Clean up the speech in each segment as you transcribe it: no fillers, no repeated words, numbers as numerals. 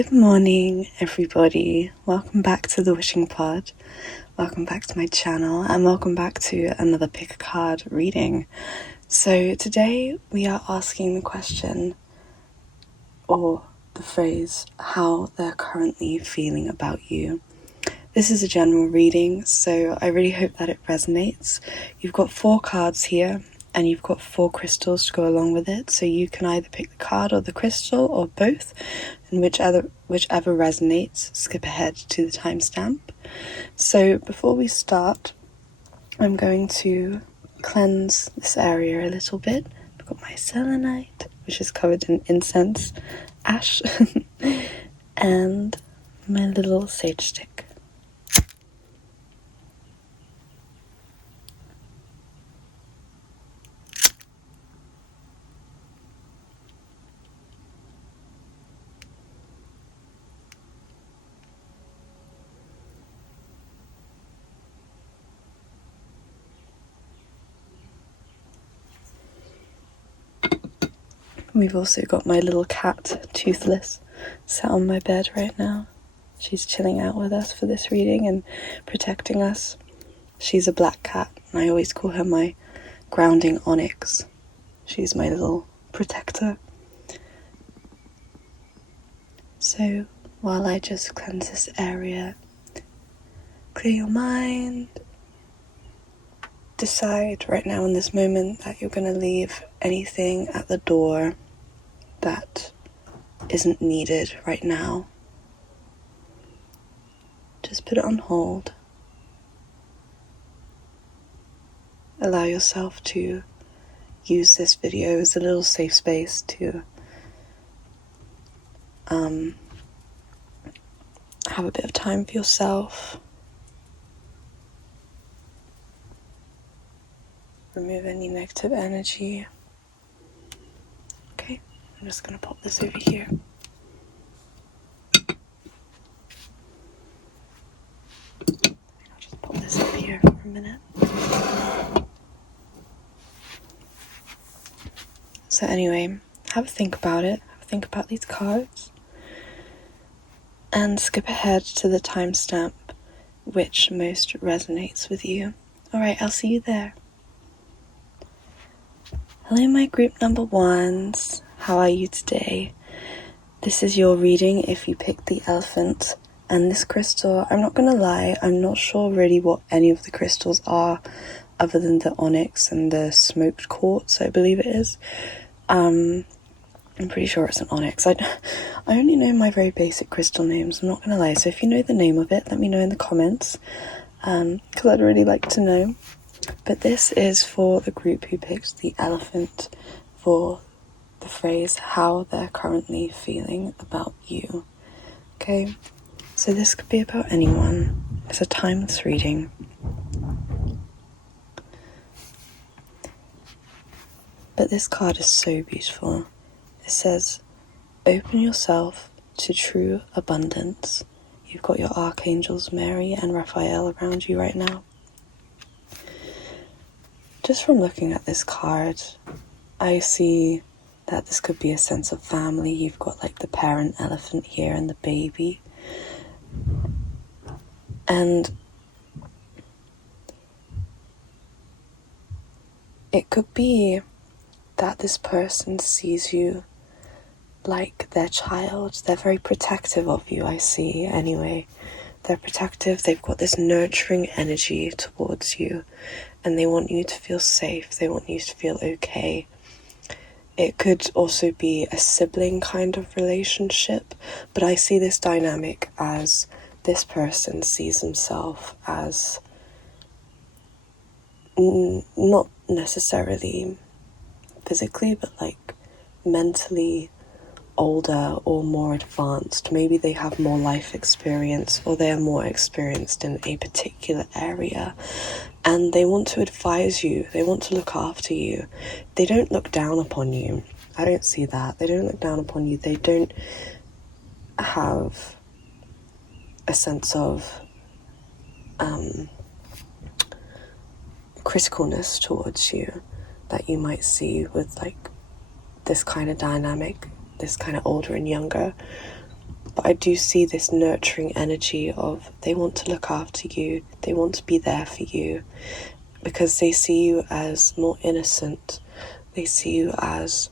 Good morning, everybody. Welcome back to the Wishing Pod. Welcome back to my channel, and welcome back to another pick a card reading. So today we are asking the question, or the phrase, how they're currently feeling about you. This is a general reading, so I really hope that it resonates. You've got 4 cards here, and you've got 4 crystals to go along with it, so you can either pick the card or the crystal or both, and whichever resonates, skip ahead to the timestamp. So before we start, I'm going to cleanse this area a little bit. I've got my selenite, which is covered in incense, ash, and my little sage stick. We've also got my little cat, Toothless, sat on my bed right now. She's chilling out with us for this reading and protecting us. She's a black cat, and I always call her my grounding onyx. She's my little protector. So while I just cleanse this area, clear your mind, decide right now in this moment that you're going to leave anything at the door that isn't needed right now. Just put it on hold. Allow yourself to use this video as a little safe space to have a bit of time for yourself. Remove any negative energy. Okay, I'm just going to pop this over here. I'll just pop this up here for a minute. So anyway, have a think about it. Have a think about these cards. And skip ahead to the timestamp which most resonates with you. Alright, I'll see you there. Hello my group number 1s. How are you today? This is your reading if you picked the elephant and this crystal. I'm not gonna lie, I'm not sure really what any of the crystals are other than the onyx and the smoked quartz, I believe it is. I'm pretty sure it's an onyx. I only know my very basic crystal names, I'm not gonna lie. So if you know the name of it, let me know in the comments, because I'd really like to know. But this is for the group who picked the elephant for the phrase, how they're currently feeling about you. Okay, so this could be about anyone. It's a timeless reading. But this card is so beautiful. It says, open yourself to true abundance. You've got your archangels Mary and Raphael around you right now. Just from looking at this card, I see that this could be a sense of family. You've got like the parent elephant here and the baby. And it could be that this person sees you like their child. They're very protective of you, I see anyway. They're protective, they've got this nurturing energy towards you, and they want you to feel safe, they want you to feel okay. It could also be a sibling kind of relationship, but I see this dynamic as this person sees himself as not necessarily physically, but like mentally older or more advanced. Maybe they have more life experience, or they are more experienced in a particular area, and they want to advise you, they want to look after you. They don't look down upon you. I don't see that. They don't look down upon you. They don't have a sense of criticalness towards you that you might see with like this kind of dynamic, this kind of older and younger. But I do see this nurturing energy of they want to look after you, they want to be there for you, because they see you as more innocent, they see you as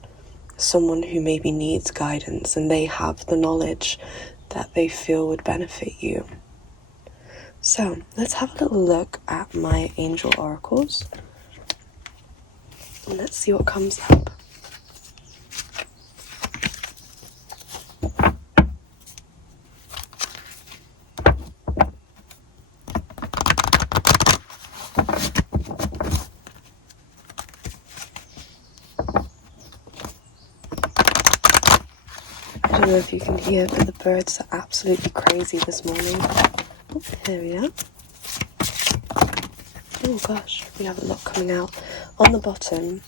someone who maybe needs guidance, and they have the knowledge that they feel would benefit you. So let's have a little look at my angel oracles and let's see what comes up. I don't know if you can hear, but the birds are absolutely crazy this morning. Oh, here we are. Oh gosh, we have a lot coming out. On the bottom,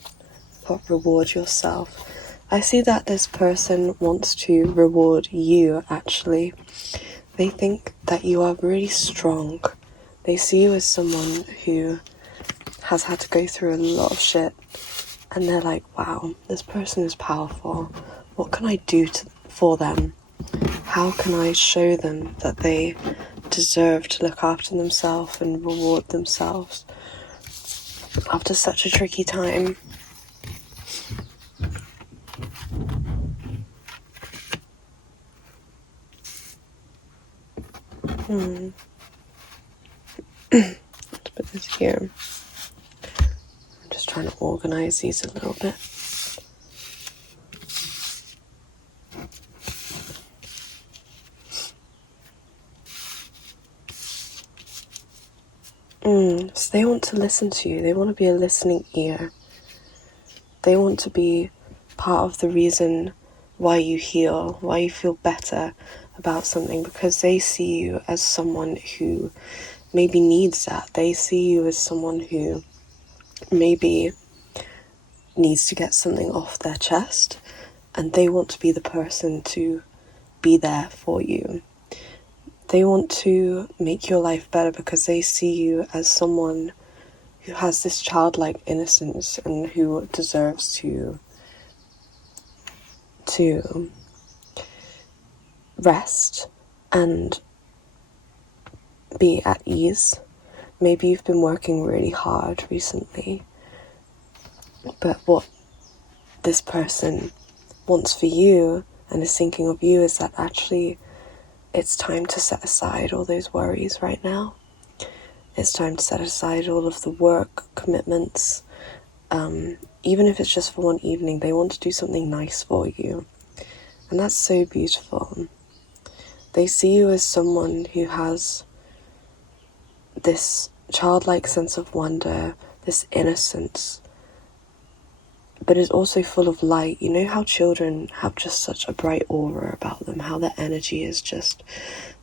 put reward yourself. I see that this person wants to reward you, actually. They think that you are really strong. They see you as someone who has had to go through a lot of shit, and they're like, wow, this person is powerful. What can I do for them? How can I show them that they deserve to look after themselves and reward themselves after such a tricky time? Let's put this here. I'm just trying to organize these a little bit. So they want to listen to you. They want to be a listening ear. They want to be part of the reason why you heal, why you feel better about something, because they see you as someone who maybe needs that. They see you as someone who maybe needs to get something off their chest, and they want to be the person to be there for you. They want to make your life better because they see you as someone who has this childlike innocence and who deserves to rest and be at ease. Maybe you've been working really hard recently, but what this person wants for you and is thinking of you is that actually it's time to set aside all those worries right now. It's time to set aside all of the work commitments. Even if it's just for one evening, they want to do something nice for you. And that's so beautiful. They see you as someone who has this childlike sense of wonder, this innocence, but is also full of light. You know how children have just such a bright aura about them, how their energy is just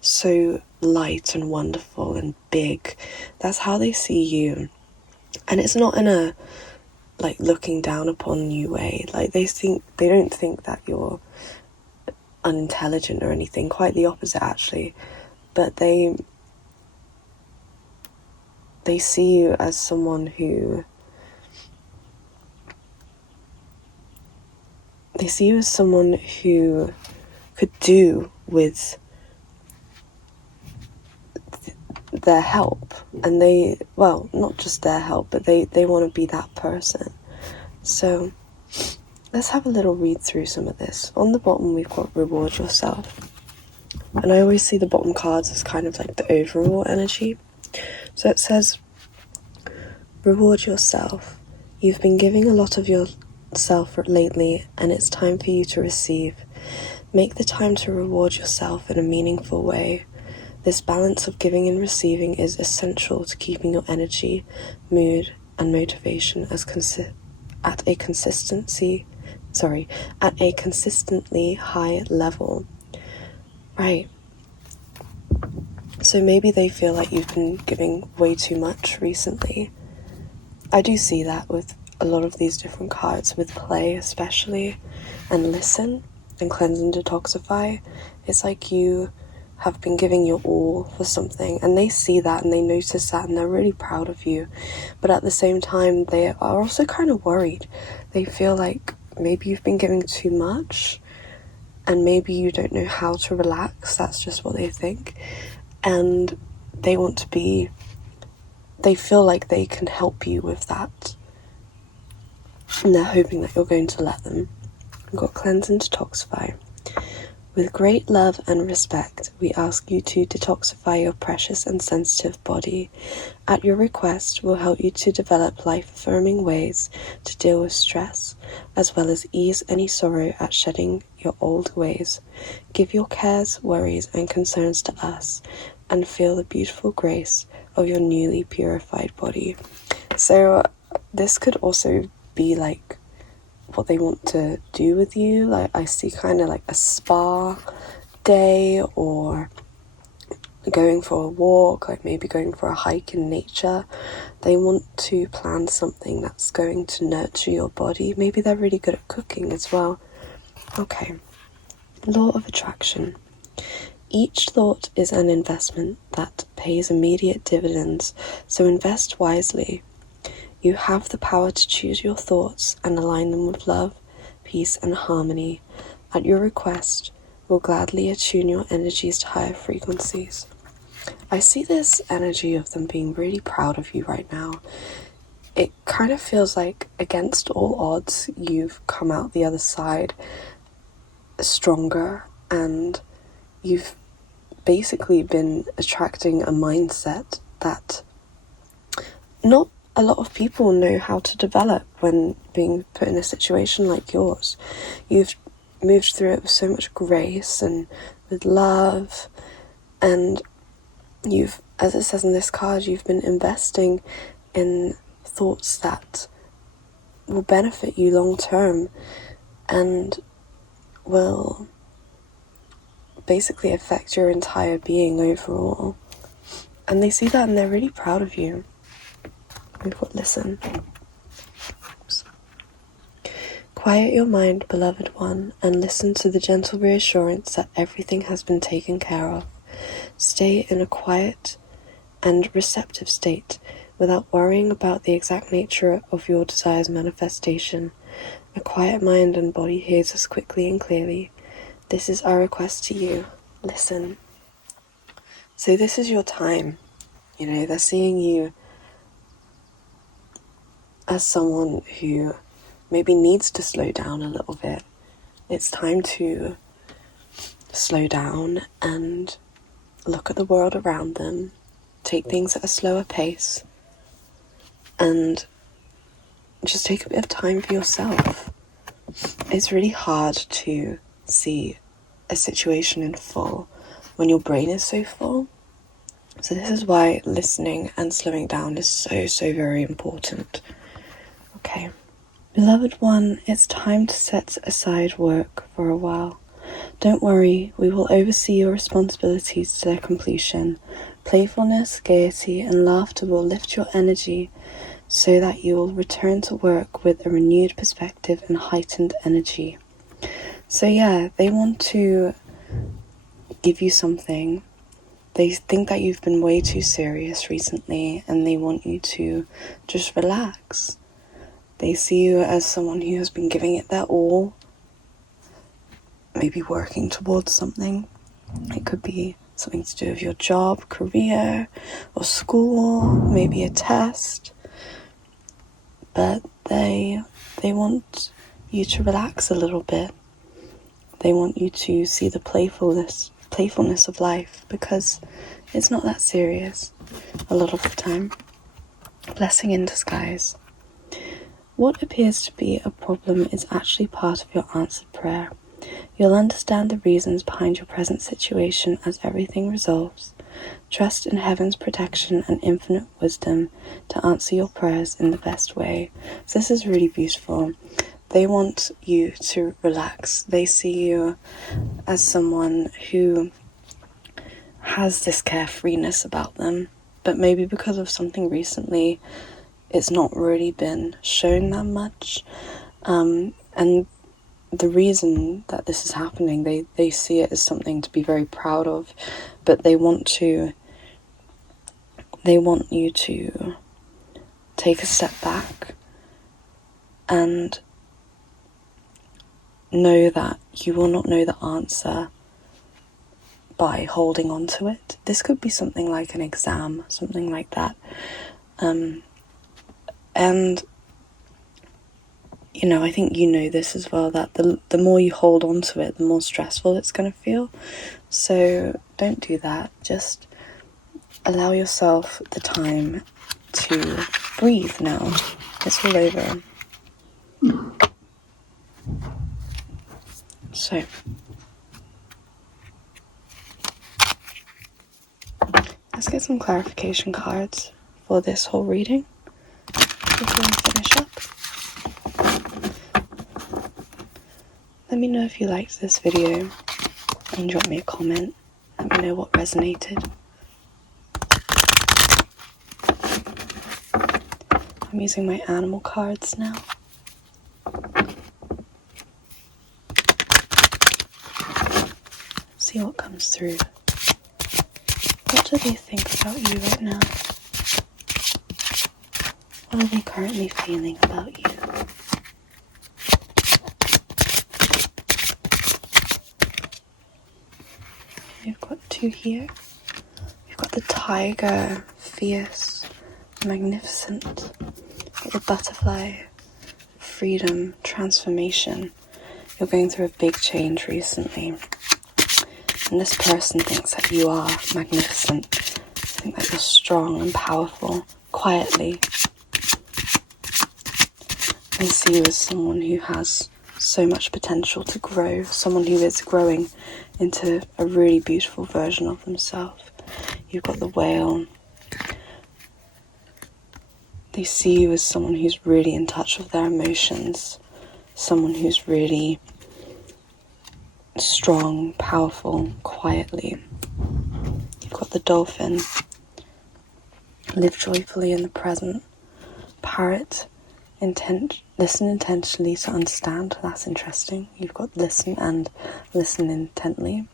so light and wonderful and big. That's how they see you. And it's not in a like looking down upon you way. Like they don't think that you're unintelligent or anything, quite the opposite actually. But they see you as someone who could do with their help, and not just their help, but they want to be that person. So let's have a little read through some of this. On the bottom we've got reward yourself, and I always see the bottom cards as kind of like the overall energy. So it says, reward yourself. You've been giving a lot of yourself lately, and it's time for you to receive. Make the time to reward yourself in a meaningful way. This balance of giving and receiving is essential to keeping your energy, mood, and motivation at a consistently high level. Right. So maybe they feel like you've been giving way too much recently. I do see that with a lot of these different cards, with play especially, and listen, and cleanse and detoxify. It's like you have been giving your all for something, and they see that and they notice that and they're really proud of you. But at the same time, they are also kind of worried. They feel like maybe you've been giving too much, and maybe you don't know how to relax. That's just what they think, and they feel like they can help you with that, and they're hoping that you're going to let them. We've got cleanse and detoxify. With great love and respect, we ask you to detoxify your precious and sensitive body. At your request, we'll help you to develop life-affirming ways to deal with stress, as well as ease any sorrow at shedding your old ways. Give your cares, worries, and concerns to us, and feel the beautiful grace of your newly purified body. So this could also be like what they want to do with you. Like, I see kind of like a spa day, or going for a walk, like maybe going for a hike in nature. They want to plan something that's going to nurture your body. Maybe they're really good at cooking as well. Okay, law of attraction. Each thought is an investment that pays immediate dividends, so invest wisely. You have the power to choose your thoughts and align them with love, peace, and harmony. At your request, we'll gladly attune your energies to higher frequencies. I see this energy of them being really proud of you right now. It kind of feels like, against all odds, you've come out the other side stronger, and you've basically been attracting a mindset that not a lot of people know how to develop when being put in a situation like yours. You've moved through it with so much grace and with love, and you've, as it says in this card, you've been investing in thoughts that will benefit you long term and will basically affect your entire being overall. And they see that and they're really proud of you. We've got listen. Oops. Quiet your mind, beloved one, and listen to the gentle reassurance that everything has been taken care of. Stay in a quiet and receptive state without worrying about the exact nature of your desire's manifestation. A quiet mind and body hears us quickly and clearly. This is our request to you. Listen. So this is your time. You know, they're seeing you as someone who maybe needs to slow down a little bit. It's time to slow down and look at the world around them, take things at a slower pace, and just take a bit of time for yourself. It's really hard to see a situation in full when your brain is so full. So this is why listening and slowing down is so very important. Okay. Beloved one, it's time to set aside work for a while. Don't worry, we will oversee your responsibilities to their completion. Playfulness, gaiety, and laughter will lift your energy so that you will return to work with a renewed perspective and heightened energy. So yeah, they want to give you something. They think that you've been way too serious recently, and they want you to just relax. They see you as someone who has been giving it their all, maybe working towards something. It could be something to do with your job, career, or school, maybe a test. But they want you to relax a little bit. They want you to see the playfulness of life, because it's not that serious a lot of the time. Blessing in disguise. What appears to be a problem is actually part of your answered prayer. You'll understand the reasons behind your present situation as everything resolves. Trust in heaven's protection and infinite wisdom to answer your prayers in the best way. So this is really beautiful. They want you to relax. They see you as someone who has this carefreeness about them, but maybe because of something recently, it's not really been shown that much. And the reason that this is happening, they see it as something to be very proud of, but they want you to take a step back and know that you will not know the answer by holding on to it. This could be something like an exam, something like that. And, you know, I think you know this as well, that the more you hold on to it, the more stressful it's going to feel. So don't do that. Just allow yourself the time to breathe now. It's all over. So, let's get some clarification cards for this whole reading before we finish up. Let me know if you liked this video and drop me a comment. Let me know what resonated. I'm using my animal cards now. See what comes through. What do they think about you right now? What are they currently feeling about you? We've got 2 here. We've got the tiger, fierce, magnificent. We've got the butterfly, freedom, transformation. You're going through a big change recently. And this person thinks that you are magnificent. They think that you're strong and powerful, quietly. They see you as someone who has so much potential to grow, someone who is growing into a really beautiful version of themselves. You've got the whale. They see you as someone who's really in touch with their emotions, someone who's really strong, powerful, quietly. You've got the dolphin. Live joyfully in the present. Parrot. Listen intentionally to understand. That's interesting. You've got listen and listen intently.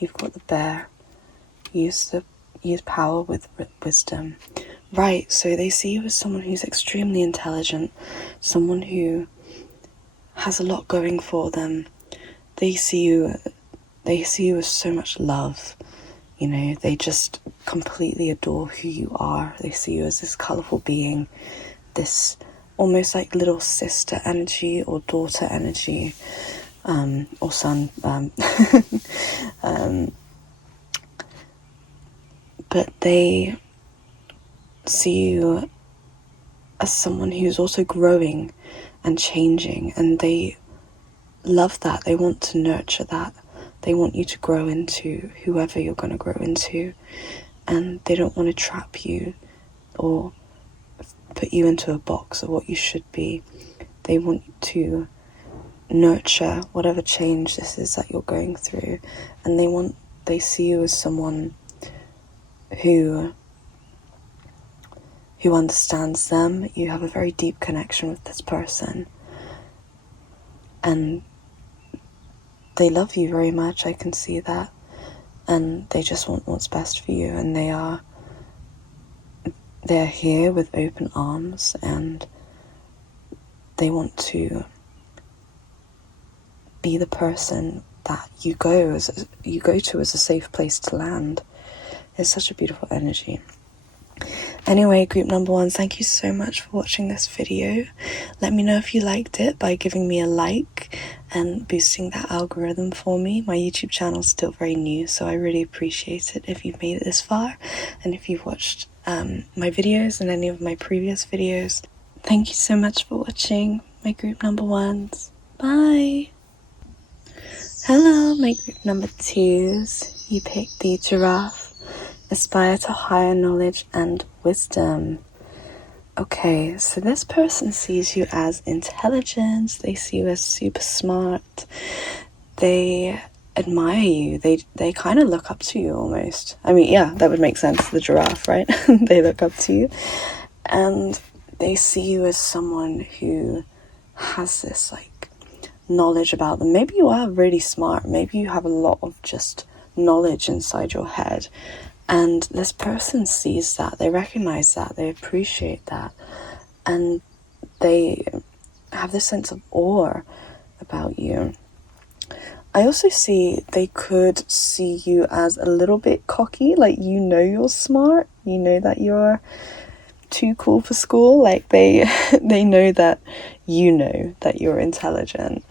You've got the bear. Use power with wisdom. Right, so they see you as someone who's extremely intelligent, someone who has a lot going for them. They see you as so much love. You know, they just completely adore who you are. They see you as this colourful being, this almost like little sister energy or daughter energy, or son. But they see you as someone who's also growing and changing, and they love that. They want to nurture that. They want you to grow into whoever you're going to grow into, and they don't want to trap you or put you into a box of what you should be. They want to nurture whatever change this is that you're going through, and they see you as someone who understands them. You have a very deep connection with this person, and they love you very much. I can see that, and they just want what's best for you, and they're here with open arms, and they want to be the person that you go to as a safe place to land. It's such a beautiful energy. Anyway, group number 1, thank you so much for watching this video. Let me know if you liked it by giving me a like and boosting that algorithm for me. My YouTube channel is still very new, so I really appreciate it if you've made it this far, and if you've watched my videos and any of my previous videos. Thank you so much for watching, my group number 1s. Bye! Hello, my group number 2s. You picked the giraffe. Aspire to higher knowledge and wisdom. Okay, so this person sees you as intelligent. They see you as super smart. They admire you. They kind of look up to you almost. I mean, yeah, that would make sense. The giraffe, right? They look up to you. And they see you as someone who has this like knowledge about them. Maybe you are really smart. Maybe you have a lot of just knowledge inside your head. And this person sees that, they recognize that, they appreciate that, and they have this sense of awe about you. I also see they could see you as a little bit cocky, like you're smart, that you're too cool for school, like they know that you're intelligent.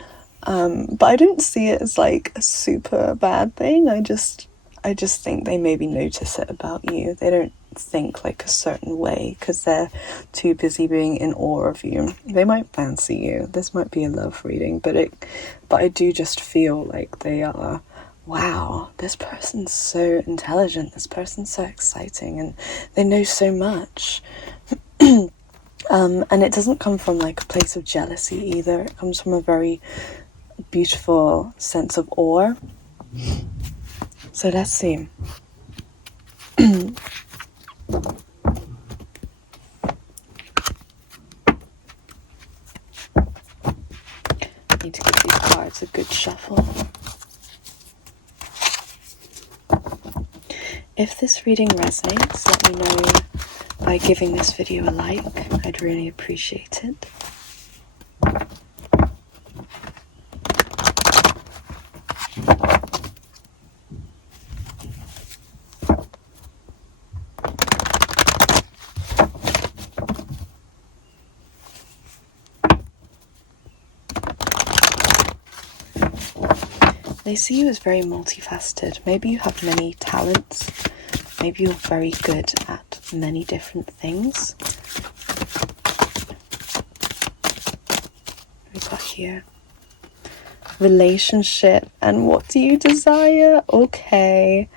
But I don't see it as like a super bad thing. I just think they maybe notice it about you. They don't think like a certain way because they're too busy being in awe of you. They might fancy you. This might be a love reading, but I do just feel like they are, wow, this person's so intelligent, this person's so exciting, and they know so much. And it doesn't come from like a place of jealousy either. It comes from a very beautiful sense of awe. So let's see. Need to give these cards a good shuffle. If this reading resonates, let me know by giving this video a like. I'd really appreciate it. They see you as very multifaceted. Maybe you have many talents. Maybe you're very good at many different things. What we got here? Relationship. And what do you desire? Okay.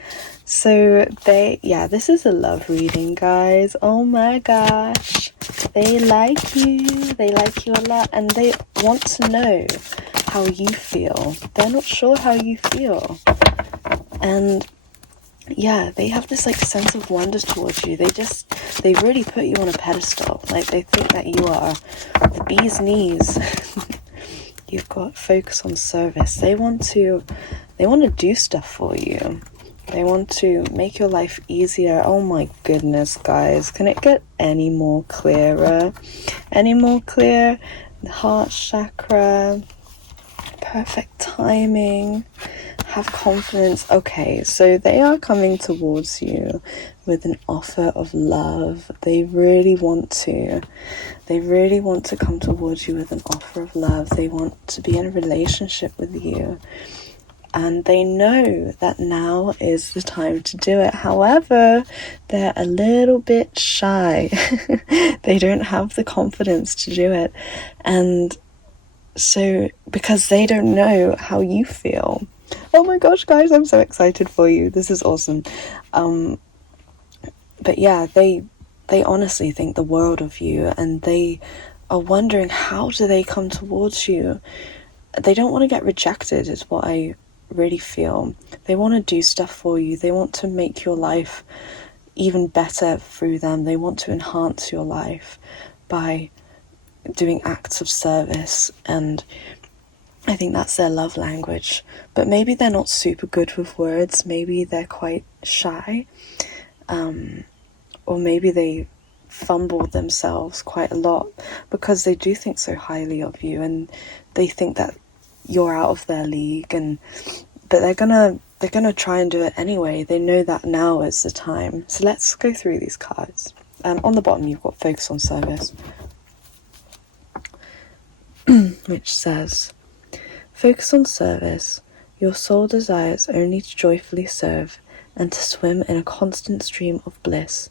So this is a love reading, guys. Oh my gosh. They like you. They like you a lot. And they want to know how you feel. They're not sure how you feel. And yeah, they have this like sense of wonder towards you. They really put you on a pedestal. Like they think that you are the bee's knees. You've got focus on service. They want to do stuff for you. They want to make your life easier. Oh my goodness, guys. Can it get any more clearer? Any more clear? The heart chakra. Perfect timing. Have confidence. Okay, so they are coming towards you with an offer of love. They really want to come towards you with an offer of love. They want to be in a relationship with you. And they know that now is the time to do it. However, they're a little bit shy. They don't have the confidence to do it. And so, because they don't know how you feel. Oh my gosh, guys, I'm so excited for you. This is awesome. But yeah, they honestly think the world of you, and they are wondering, how do they come towards you? They don't want to get rejected, is what I really feel. They want to do stuff for you. They want to make your life even better through them. They want to enhance your life by doing acts of service, and I think that's their love language. But maybe they're not super good with words. Maybe they're quite shy, or maybe they fumbled themselves quite a lot because they do think so highly of you, and they think that you're out of their league, but they're gonna try and do it anyway. They know that now is the time. So let's go through these cards. On the bottom you've got focus on service, which says, focus on service. Your soul desires only to joyfully serve and to swim in a constant stream of bliss.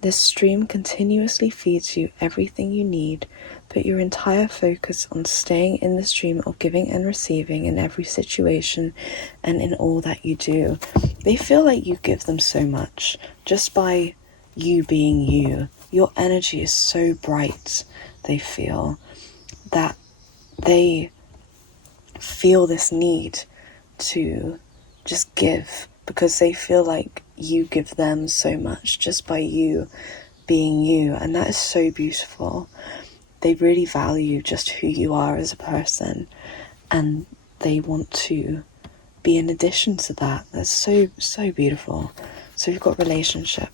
This stream continuously feeds you everything you need. Put your entire focus on staying in the stream of giving and receiving in every situation and in all that you do. They feel like you give them so much just by you being you. Your energy is so bright. They feel that they feel this need to just give, because they feel like you give them so much just by you being you, and that is so beautiful. They really value just who you are as a person, and they want to be in addition to that. That's so beautiful. So you've got relationship.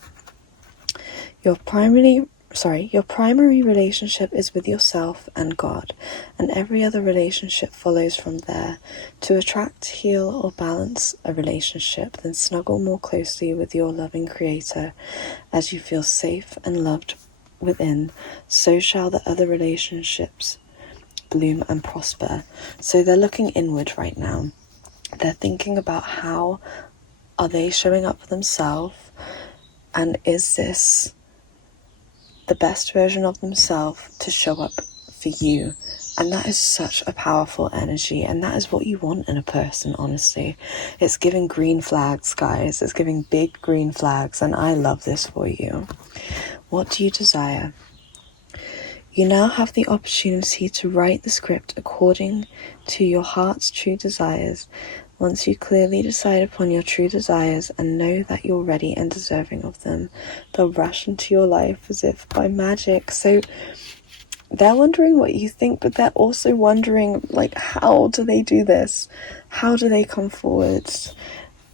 Your primary your primary relationship is with yourself and God, and every other relationship follows from there. To attract, heal, or balance a relationship, then snuggle more closely with your loving Creator. As you feel safe and loved within, so shall the other relationships bloom and prosper. So they're looking inward right now. They're thinking about how are they showing up for themselves, and is this the best version of themselves to show up for you? And that is such a powerful energy, and that is what you want in a person, honestly. It's giving green flags, guys. It's giving big green flags, and I love this for you. What do you desire? You now have the opportunity to write the script according to your heart's true desires. Once you clearly decide upon your true desires and know that you're ready and deserving of them, they'll rush into your life as if by magic. So they're wondering what you think, but they're also wondering, like, how do they do this? How do they come forward?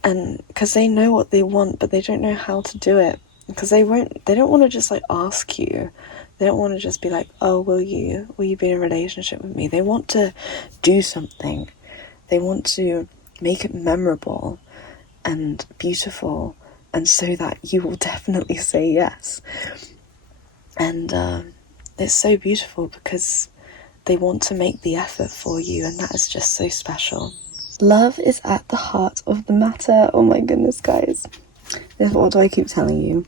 And because they know what they want, but they don't know how to do it. Because they don't want to just like ask you. They don't want to just be like, oh, will you be in a relationship with me? They want to do something. They want to make it memorable and beautiful, and so that you will definitely say yes. And it's so beautiful because they want to make the effort for you, and that is just so special. Love is at the heart of the matter. Oh my goodness, guys. What do I keep telling you?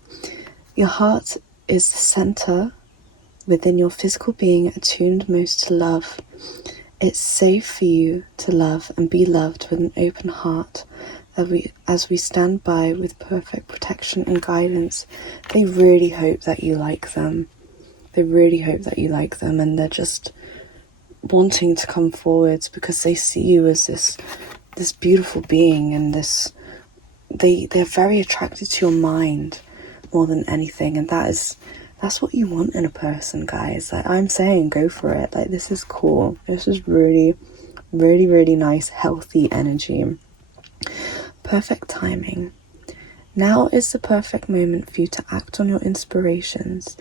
Your heart is the center within your physical being, attuned most to love. It's safe for you to love and be loved with an open heart. As we stand by with perfect protection and guidance, they really hope that you like them. They really hope that you like them, and they're just wanting to come forwards because they see you as this beautiful being, and they're very attracted to your mind more than anything, and that's what you want in a person, guys. Like I'm saying, go for it. Like, this is cool. This is really, really, really nice, healthy energy. Perfect timing. Now is the perfect moment for you to act on your inspirations.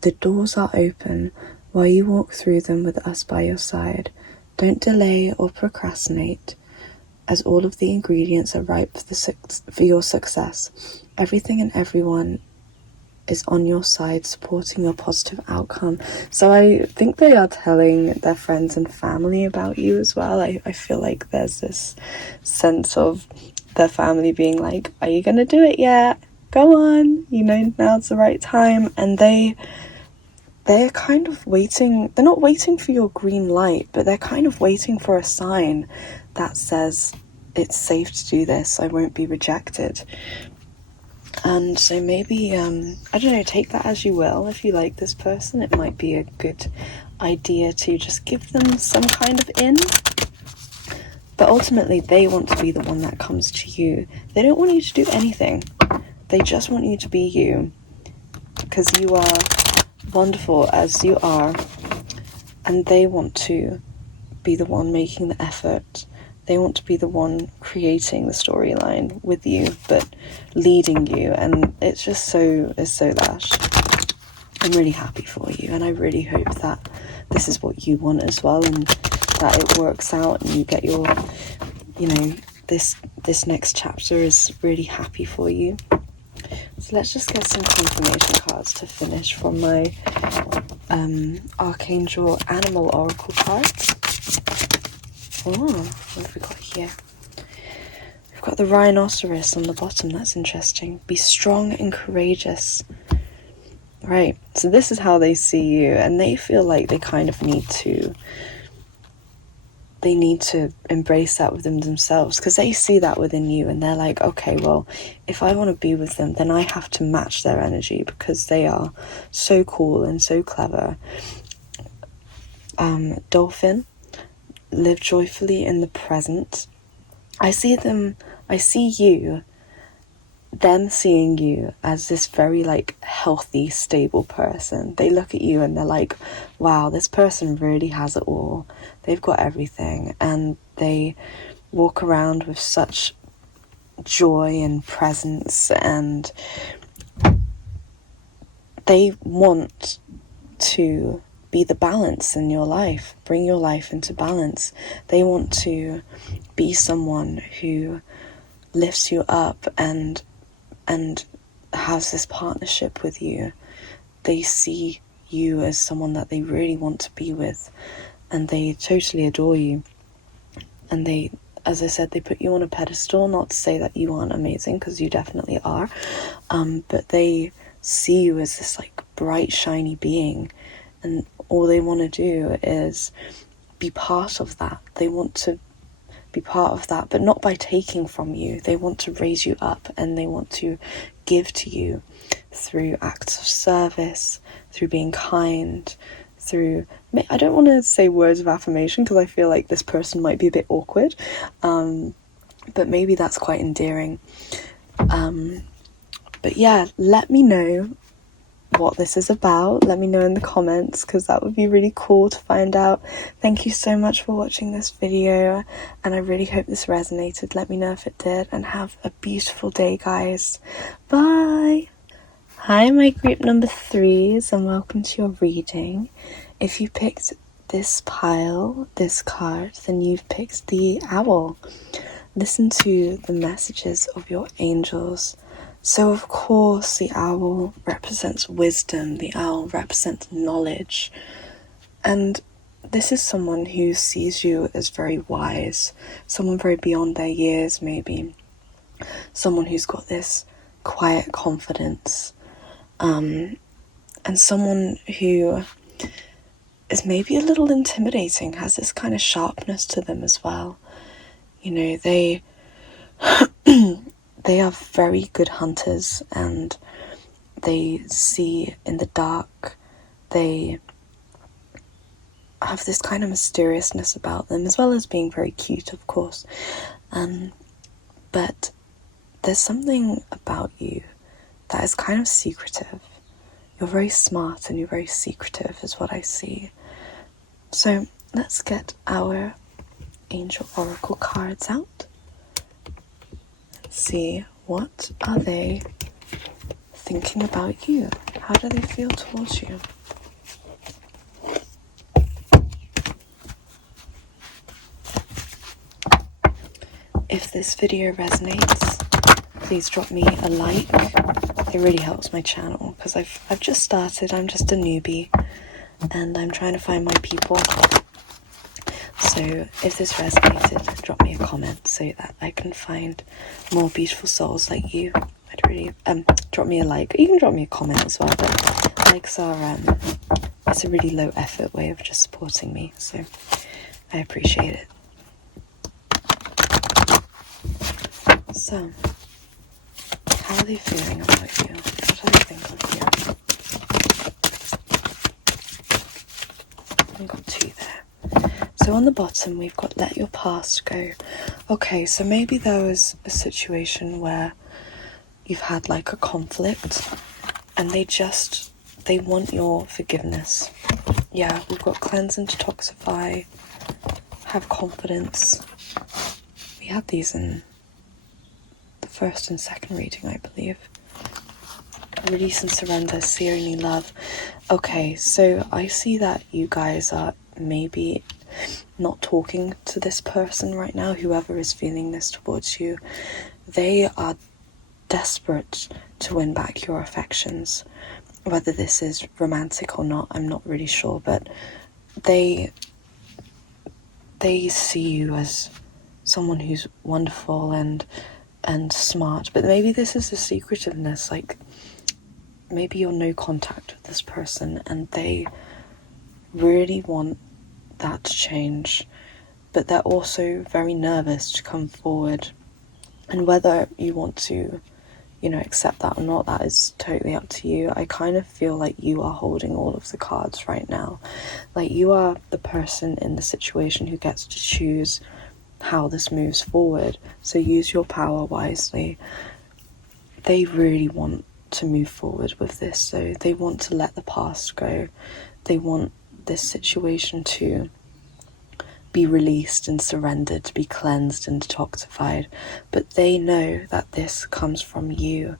The doors are open while you walk through them with us by your side. Don't delay or procrastinate, as all of the ingredients are ripe for your success. Everything and everyone is on your side, supporting your positive outcome. So I think they are telling their friends and family about you as well. I feel like there's this sense of their family being like, are you gonna do it yet? Go on, now's the right time. And they're kind of waiting. They're not waiting for your green light, but they're kind of waiting for a sign that says it's safe to do this. I won't be rejected. And so maybe, I don't know, take that as you will. If you like this person, it might be a good idea to just give them some kind of in. But ultimately, they want to be the one that comes to you. They don't want you to do anything. They just want you to be you. Because you are wonderful as you are. And they want to be the one making the effort. They want to be the one creating the storyline with you, but leading you, and it's so lush. I'm really happy for you, and I really hope that this is what you want as well, and that it works out, and you get your, this next chapter is really happy for you. So let's just get some confirmation cards to finish from my Archangel Animal Oracle cards. Oh, what have we got here? We've got the rhinoceros on the bottom. That's interesting. Be strong and courageous. Right, so this is how they see you, and they feel like they kind of need to embrace that within themselves, because they see that within you, and they're like, okay, well, if I want to be with them, then I have to match their energy, because they are so cool and so clever. Dolphin. Live joyfully in the present. I see them seeing you as this very healthy, stable person. They look at you and they're like, wow, this person really has it all. They've got everything, and they walk around with such joy and presence, and they want to be the balance in your life, bring your life into balance. They want to be someone who lifts you up and has this partnership with you. They see you as someone that they really want to be with, and they totally adore you. And they, as I said, they put you on a pedestal, not to say that you aren't amazing, because you definitely are, but they see you as this like bright, shiny being, and all they want to do is be part of that. They want to be part of that, but not by taking from you. They want to raise you up, and they want to give to you through acts of service, through being kind, through, I don't want to say words of affirmation because I feel like this person might be a bit awkward, but maybe that's quite endearing. But yeah, let me know what this is about. Let me know in the comments, because that would be really cool to find out. Thank you so much for watching this video, and I really hope this resonated. Let me know if it did, and have a beautiful day, guys. Bye. Hi, my group number 3s, and welcome to your reading. If you picked this pile, this card, then you've picked the owl. Listen to the messages of your angels. So of course the owl represents wisdom, the owl represents knowledge, and this is someone who sees you as very wise, someone very beyond their years maybe, someone who's got this quiet confidence, and someone who is maybe a little intimidating, has this kind of sharpness to them as well. You know, they are very good hunters, and they see in the dark. They have this kind of mysteriousness about them, as well as being very cute, of course. But there's something about you that is kind of secretive. You're very smart and you're very secretive is what I see. So let's get our angel oracle cards out. See, what are they thinking about you? How do they feel towards you? If this video resonates, please drop me a like. It really helps my channel, because I've just started. I'm just a newbie, and I'm trying to find my people. So if this resonated, drop me a comment so that I can find more beautiful souls like you. I'd really drop me a like. You can drop me a comment as well, but likes are it's a really low effort way of just supporting me, so I appreciate it. So, how are they feeling about you? What do they think of you? I've got 2 there. So on the bottom we've got let your past go. Okay, so maybe there was a situation where you've had like a conflict, and they want your forgiveness. Yeah, we've got cleanse and detoxify, have confidence. We had these in the first and second reading, I believe. Release and surrender, see only love. Okay, so I see that you guys are maybe not talking to this person right now, whoever is feeling this towards you. They are desperate to win back your affections. Whether this is romantic or not, I'm not really sure, but they see you as someone who's wonderful and smart, but maybe this is a secretiveness, like maybe you're no contact with this person and they really want that to change, but they're also very nervous to come forward. And whether you want to, accept that or not, that is totally up to you. I kind of feel like you are holding all of the cards right now. Like you are the person in the situation who gets to choose how this moves forward. So use your power wisely. They really want to move forward with this. So they want to let the past go. They want this situation to be released and surrendered, to be cleansed and detoxified, but they know that this comes from you.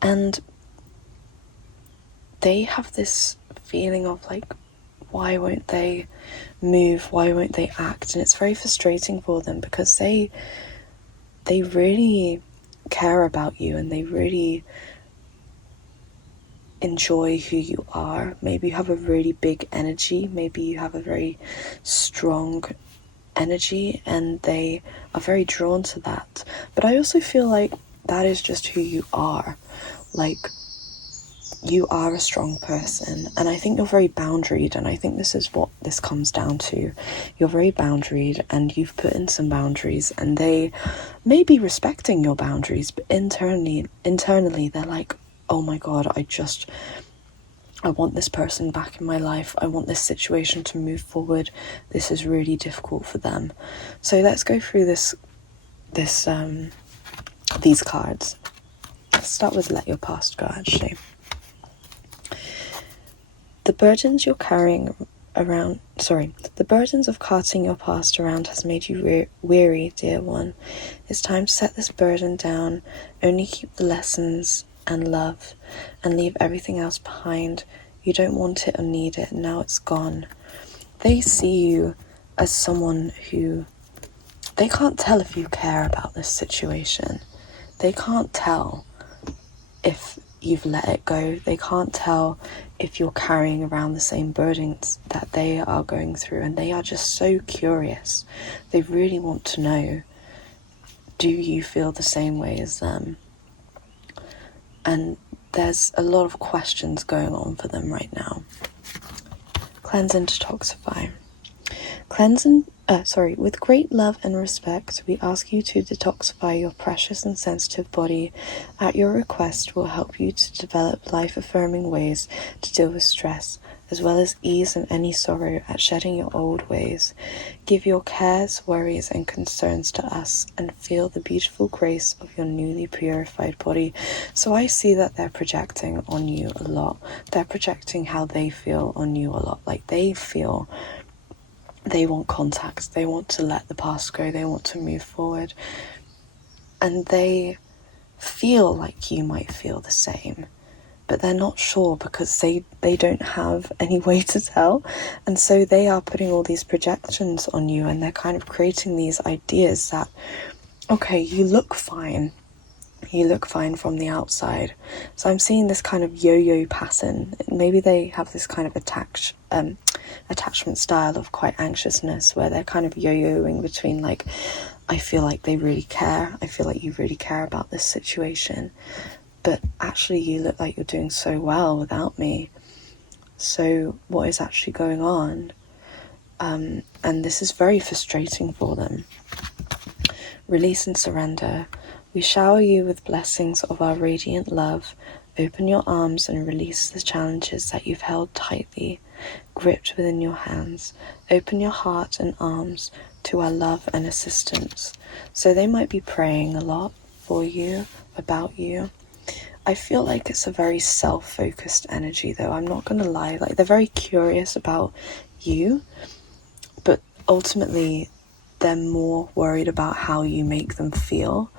And they have this feeling of like, why won't they move? Why won't they act? And it's very frustrating for them because they really care about you and they really enjoy who you are. Maybe you have a really big energy, maybe you have a very strong energy and they are very drawn to that. But I also feel like that is just who you are. Like, you are a strong person, and I think you're very boundaried, and I think this is what this comes down to. You're very boundaried and you've put in some boundaries, and they may be respecting your boundaries, but internally they're like, oh my god, I want this person back in my life. I want this situation to move forward. This is really difficult for them. So let's go through these cards. Let's start with let your past go, actually. The burdens of carting your past around has made you weary, dear one. It's time to set this burden down. Only keep the lessons and love and leave everything else behind. You don't want it or need it. Now it's gone. They see you as someone who, they can't tell if you care about this situation. They can't tell if you've let it go. They can't tell if you're carrying around the same burdens that they are going through, and they are just so curious. They really want to know, do you feel the same way as them? And there's a lot of questions going on for them right now. Cleanse and detoxify. With great love and respect, we ask you to detoxify your precious and sensitive body. At your request, we'll help you to develop life-affirming ways to deal with stress, as well as ease and any sorrow at shedding your old ways. Give your cares, worries, and concerns to us, and feel the beautiful grace of your newly purified body. So I see that they're projecting on you a lot. They're projecting how they feel on you a lot. Like, they feel they want contact, they want to let the past go, they want to move forward, and they feel like you might feel the same, but they're not sure because they don't have any way to tell. And so they are putting all these projections on you, and they're kind of creating these ideas that, okay, you look fine from the outside. So I'm seeing this kind of yo-yo pattern. Maybe they have this kind of attachment style of quite anxiousness, where they're kind of yo-yoing between like, I feel like they really care, I feel like you really care about this situation, but actually you look like you're doing so well without me. So what is actually going on? And this is very frustrating for them. Release and surrender. We shower you with blessings of our radiant love. Open your arms and release the challenges that you've held tightly, gripped within your hands. Open your heart and arms to our love and assistance. So they might be praying a lot for you, about you. I feel like it's a very self-focused energy, though. I'm not going to lie. Like, they're very curious about you, but ultimately they're more worried about how you make them feel.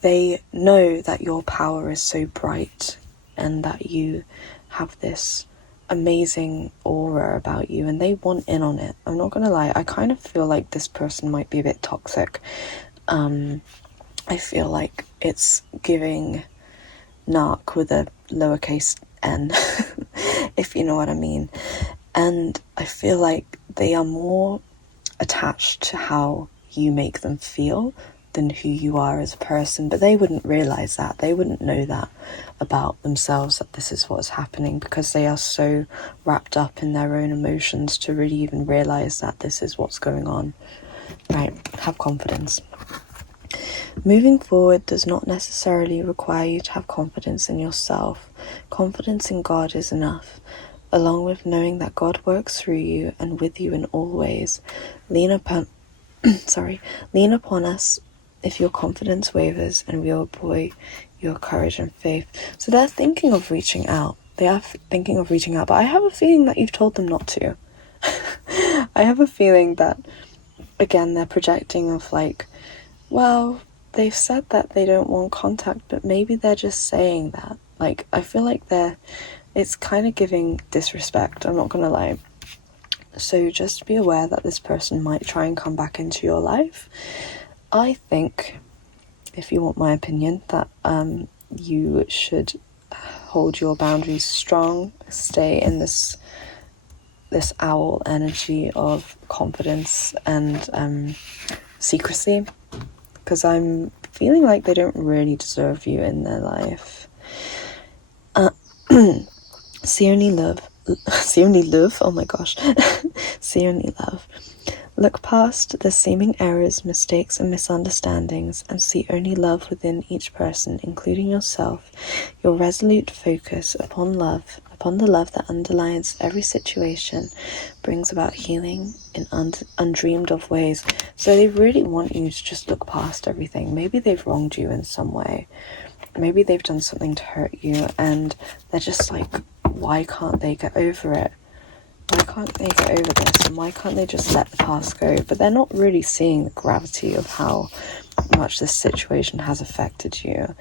They know that your power is so bright and that you have this amazing aura about you, and they want in on it. I'm not gonna lie, I kind of feel like this person might be a bit toxic. I feel like it's giving narc with a lowercase n, if you know what I mean. And I feel like they are more attached to how you make them feel than who you are as a person, but they wouldn't realize that. They wouldn't know that about themselves, that this is what's happening, because they are so wrapped up in their own emotions to really even realize that this is what's going on. Right, have confidence. Moving forward does not necessarily require you to have confidence in yourself. Confidence in God is enough, along with knowing that God works through you and with you in all ways. Lean upon us if your confidence wavers, and we will buoy your courage and faith. So they're thinking of reaching out. They are thinking of reaching out, but I have a feeling that you've told them not to. I have a feeling that, again, they're projecting of like, well, they've said that they don't want contact, but maybe they're just saying that. Like, I feel like they're it's kind of giving disrespect, I'm not gonna lie. So just be aware that this person might try and come back into your life. I think, if you want my opinion, that you should hold your boundaries strong, stay in this owl energy of confidence and secrecy, because I'm feeling like they don't really deserve you in their life. See only love. See only love? Oh my gosh. See only love. Look past the seeming errors, mistakes, and misunderstandings, and see only love within each person, including yourself. Your resolute focus upon the love that underlies every situation, brings about healing in undreamed of ways. So they really want you to just look past everything. Maybe they've wronged you in some way. Maybe they've done something to hurt you, and they're just like, why can't they get over it? Why can't they get over this? And why can't they just let the past go? But they're not really seeing the gravity of how much this situation has affected you.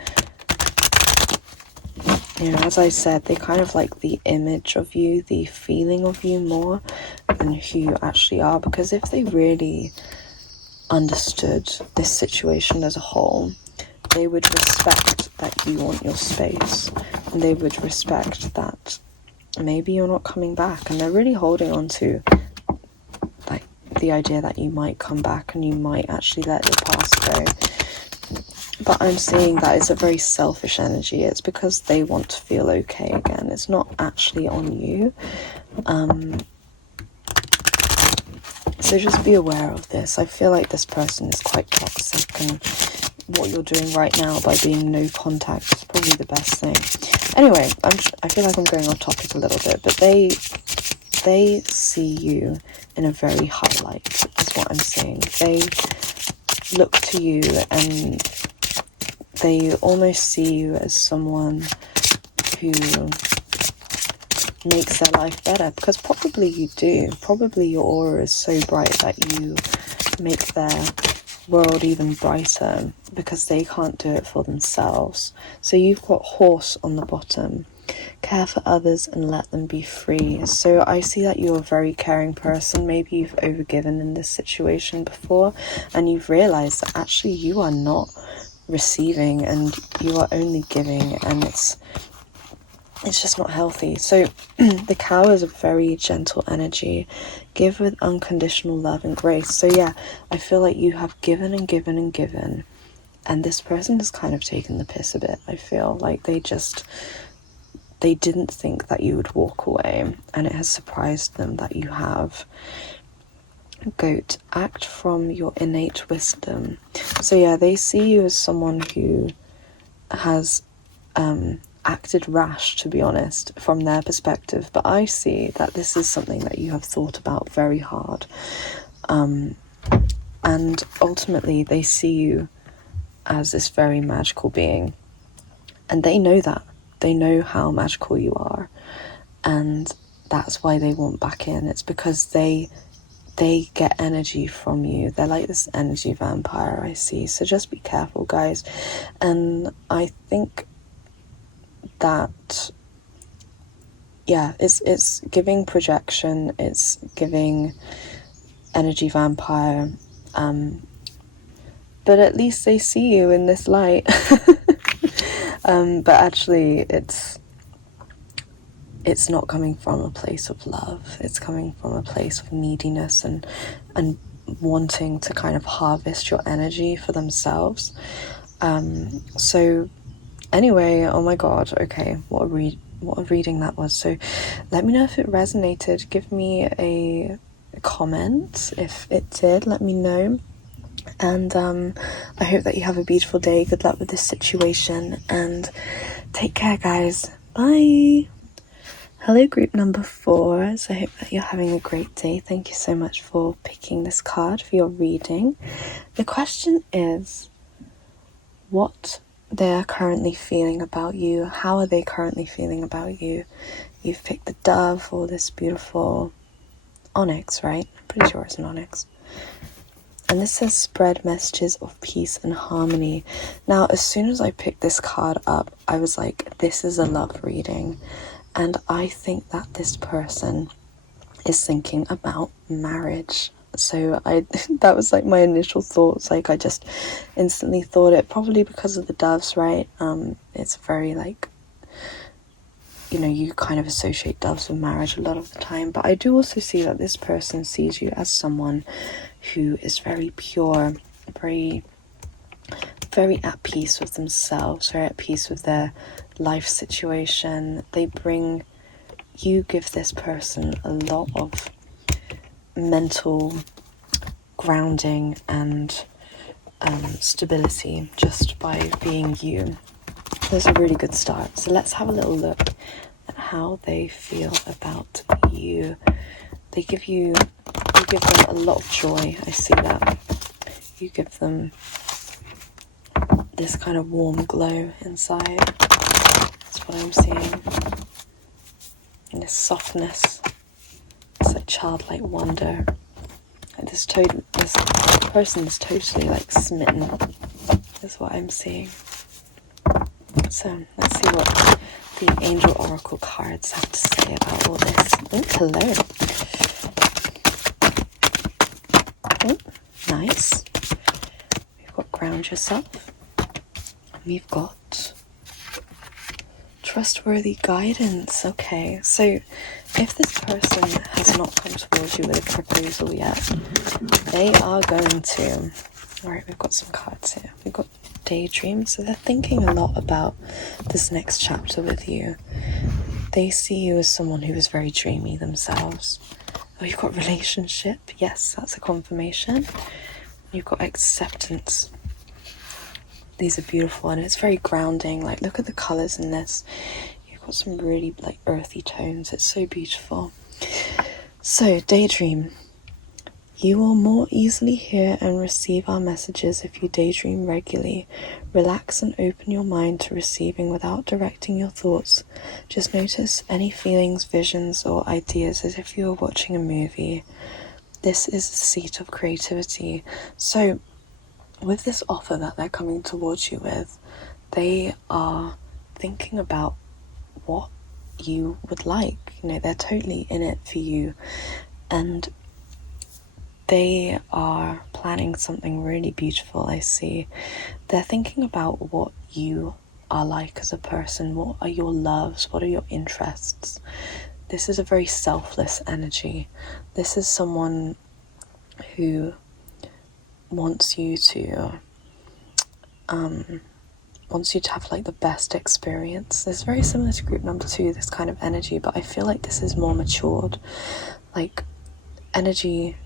You know, as I said, they kind of like the image of you, the feeling of you more than who you actually are. Because if they really understood this situation as a whole, they would respect that you want your space. And they would respect that maybe you're not coming back, and they're really holding on to like the idea that you might come back and you might actually let your past go. But I'm seeing that it's a very selfish energy. It's because they want to feel okay again. It's not actually on you. So just be aware of this. I feel like this person is quite toxic, and what you're doing right now by being no contact is probably the best thing. Anyway, I feel like I'm going off topic a little bit, but they see you in a very high light, is what I'm saying. They look to you and they almost see you as someone who makes their life better, because probably you do. Probably your aura is so bright that you make their world even brighter, because they can't do it for themselves. So you've got horse on the bottom. Care for others and let them be free. So I see that you're a very caring person. Maybe you've overgiven in this situation before, and you've realized that actually you are not receiving and you are only giving, and it's just not healthy. So the cow is a very gentle energy. Give with unconditional love and grace. So yeah, I feel like you have given and given and given, and this person has kind of taken the piss a bit. I feel like they didn't think that you would walk away, and it has surprised them that you have. Goat, act from your innate wisdom. So yeah, they see you as someone who has acted rash, to be honest, from their perspective, but I see that this is something that you have thought about very hard, and ultimately they see you as this very magical being, and they know that. They know how magical you are, and that's why they want back in. It's because they get energy from you. They're like this energy vampire, I see. So just be careful, guys. And I think that, yeah, it's giving projection, it's giving energy vampire, but at least they see you in this light. But actually it's not coming from a place of love. It's coming from a place of neediness and wanting to kind of harvest your energy for themselves. So anyway, oh my god, okay, what a reading that was. So let me know if it resonated. Give me a comment if it did. Let me know. And I hope that you have a beautiful day. Good luck with this situation, and take care, guys. Bye. Hello, group number 4. So I hope that you're having a great day. Thank you so much for picking this card for your reading. The question is what they are currently feeling about you. How are they currently feeling about you? You've picked the dove or this beautiful onyx, right? I'm pretty sure it's an onyx. And this says spread messages of peace and harmony. Now, as soon as I picked this card up, I was like, this is a love reading. And I think that this person is thinking about marriage. So that was like my initial thoughts. Like I just instantly thought it, probably because of the doves, right? It's very like, you know, you kind of associate doves with marriage a lot of the time. But I do also see that this person sees you as someone who is very pure, very at peace with themselves, very at peace with their life situation. You give this person a lot of mental grounding and stability just by being you. There's a really good start. So let's have a little look at how they feel about you. You give them a lot of joy. I see that. You give them this kind of warm glow inside. That's what I'm seeing. And this softness. It's like childlike wonder. Like this person is totally like smitten. Is what I'm seeing. So let's see what the Angel Oracle cards have to say about all this. Oh, hello. Oh, nice. We've got ground yourself. We've got trustworthy guidance. Okay, so if this person has not come towards you with a proposal yet, they are going to. Alright, we've got some cards here. We've got daydream, so they're thinking a lot about this next chapter with you. They see you as someone who is very dreamy themselves. Oh, you've got relationship. Yes, that's a confirmation. You've got acceptance. These are beautiful, and it's very grounding. Like, look at the colours in this. You've got some really like earthy tones. It's so beautiful. So, daydream. You will more easily hear and receive our messages if you daydream regularly. Relax and open your mind to receiving without directing your thoughts. Just notice any feelings, visions, or ideas as if you were watching a movie. This is the seat of creativity. So, with this offer that they're coming towards you with, they are thinking about what you would like. You know, they're totally in it for you. And they are planning something really beautiful, I see. They're thinking about what you are like as a person. What are your loves? What are your interests? This is a very selfless energy. This is someone who wants you to have like the best experience. It's very similar to group number 2, this kind of energy, but I feel like this is more matured. Like energy,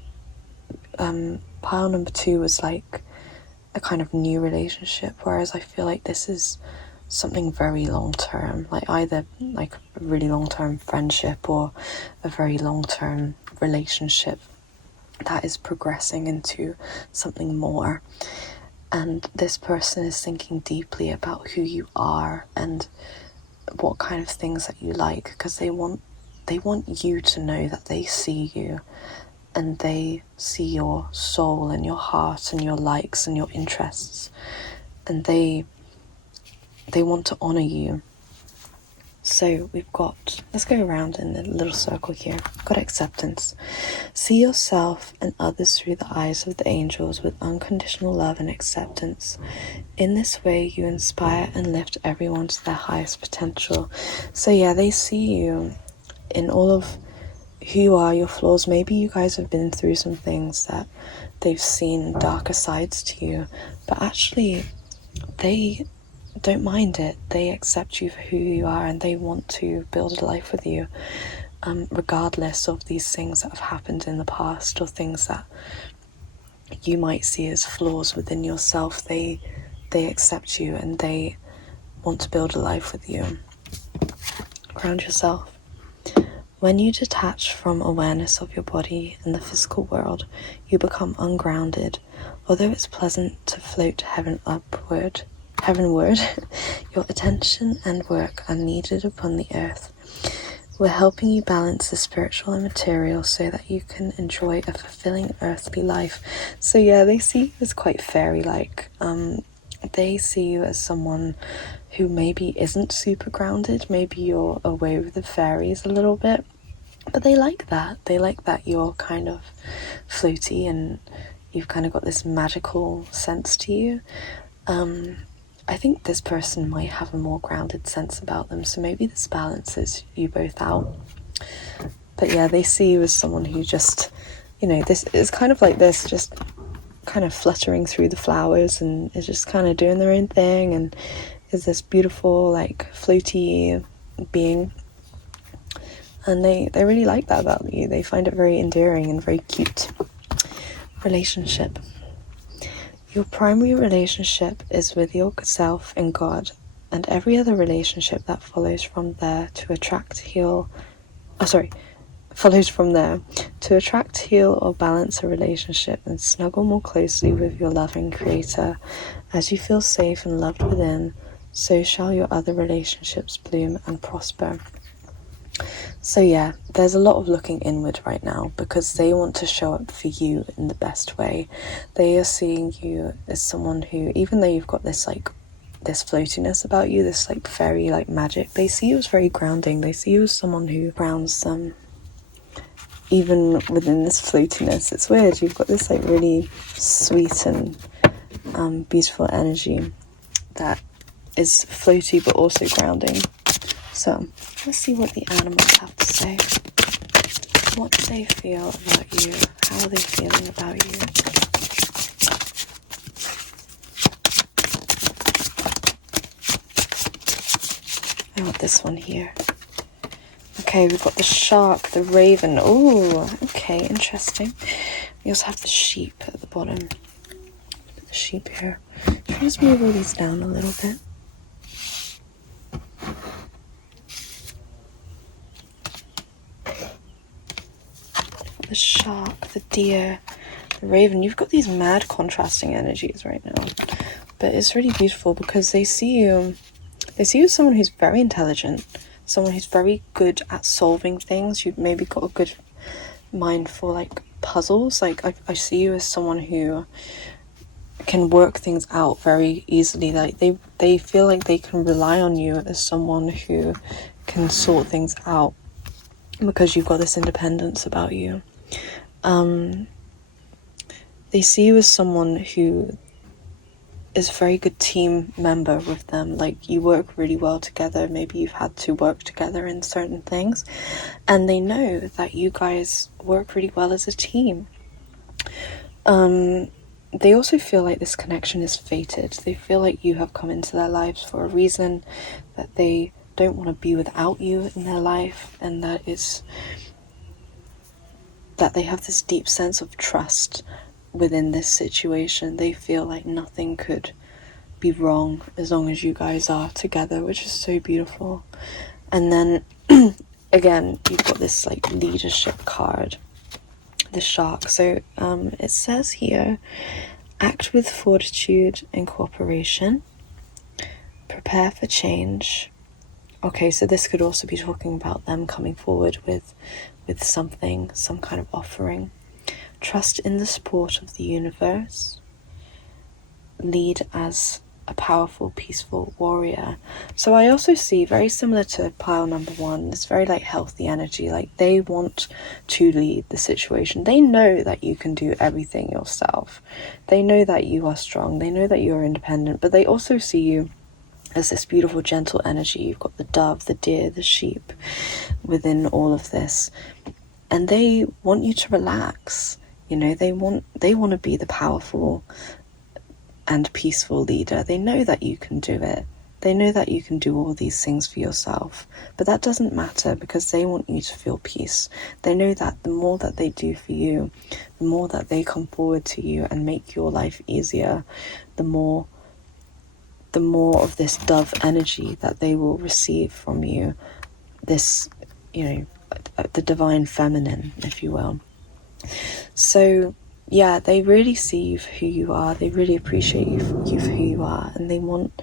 pile number 2 was like a kind of new relationship, whereas I feel like this is something very long term, like either like a really long term friendship or a very long term relationship that is progressing into something more. And this person is thinking deeply about who you are and what kind of things that you like, because they want you to know that they see you and they see your soul and your heart and your likes and your interests, and they want to honor you. So let's go around in a little circle here. We've got acceptance. See yourself and others through the eyes of the angels with unconditional love and acceptance. In this way, you inspire and lift everyone to their highest potential. So yeah, they see you in all of who you are, your flaws. Maybe you guys have been through some things that they've seen darker sides to you, but actually they don't mind it. They accept you for who you are, and they want to build a life with you, regardless of these things that have happened in the past or things that you might see as flaws within yourself. They accept you and they want to build a life with you. Ground yourself. When you detach from awareness of your body and the physical world, you become ungrounded. Although it's pleasant to float heavenward, your attention and work are needed upon the earth. We're helping you balance the spiritual and material so that you can enjoy a fulfilling earthly life. So yeah, they see you as quite fairy-like. they see you as someone who maybe isn't super grounded. Maybe you're away with the fairies a little bit, but they like that. They like that you're kind of floaty and you've kind of got this magical sense to you. I think this person might have a more grounded sense about them, so maybe this balances you both out. But yeah, they see you as someone who just, this is kind of like this, just kind of fluttering through the flowers and is just kind of doing their own thing and is this beautiful, like, floaty being. And they really like that about you. They find it very endearing and very cute. Relationship. Your primary relationship is with yourself and God, and every other relationship that follows from there to attract, heal, or balance a relationship and snuggle more closely with your loving Creator. As you feel safe and loved within, so shall your other relationships bloom and prosper. So yeah, there's a lot of looking inward right now because they want to show up for you in the best way. They are seeing you as someone who, even though you've got this this floatiness about you, this like fairy like magic, they see you as very grounding. They see you as someone who grounds them even within this floatiness. It's weird, you've got this like really sweet and beautiful energy that is floaty but also grounding. So let's see what the animals have to say. What do they feel about you? How are they feeling about you? I want this one here. Okay, we've got the shark, the raven. Oh, okay, interesting. We also have the sheep at the bottom. The sheep here. Should we just move all these down a little bit? The shark, the deer, the raven. You've got these mad contrasting energies right now. But it's really beautiful because they see you as someone who's very intelligent, someone who's very good at solving things. You've maybe got a good mind for like puzzles. Like I see you as someone who can work things out very easily. Like they feel like they can rely on you as someone who can sort things out because you've got this independence about you. They see you as someone who is a very good team member with them. Like you work really well together. Maybe you've had to work together in certain things, and they know that you guys work really well as a team. They also feel like this connection is fated. They feel like you have come into their lives for a reason, that they don't want to be without you in their life, and that they have this deep sense of trust within this situation. They feel like nothing could be wrong as long as you guys are together, which is so beautiful. And then again, you've got this like leadership card, the shark. So it says here, act with fortitude and cooperation, prepare for change. Okay, so this could also be talking about them coming forward with something, some kind of offering. Trust in the support of the universe. Lead as a powerful, peaceful warrior. So I also see, very similar to pile number one, this very like healthy energy. Like they want to lead the situation. They know that you can do everything yourself. They know that you are strong. They know that you are independent, but they also see you as this beautiful, gentle energy. You've got the dove, the deer, the sheep within all of this. And they want you to relax. You know, they want to be the powerful and peaceful leader. They know that you can do it. They know that you can do all these things for yourself. But that doesn't matter because they want you to feel peace. They know that the more that they do for you, the more that they come forward to you and make your life easier, the more of this dove energy that they will receive from you. This, the divine feminine, if you will. So yeah, they really see you for who you are. They really appreciate you for who you are, and they want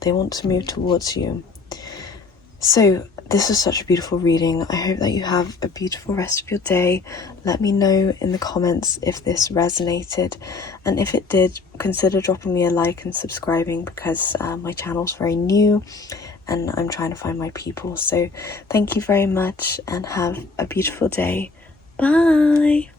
to move towards you. So this is such a beautiful reading. I hope that you have a beautiful rest of your day. Let me know in the comments if this resonated, and if it did, consider dropping me a like and subscribing, because my channel's very new and I'm trying to find my people. So thank you very much and have a beautiful day. Bye.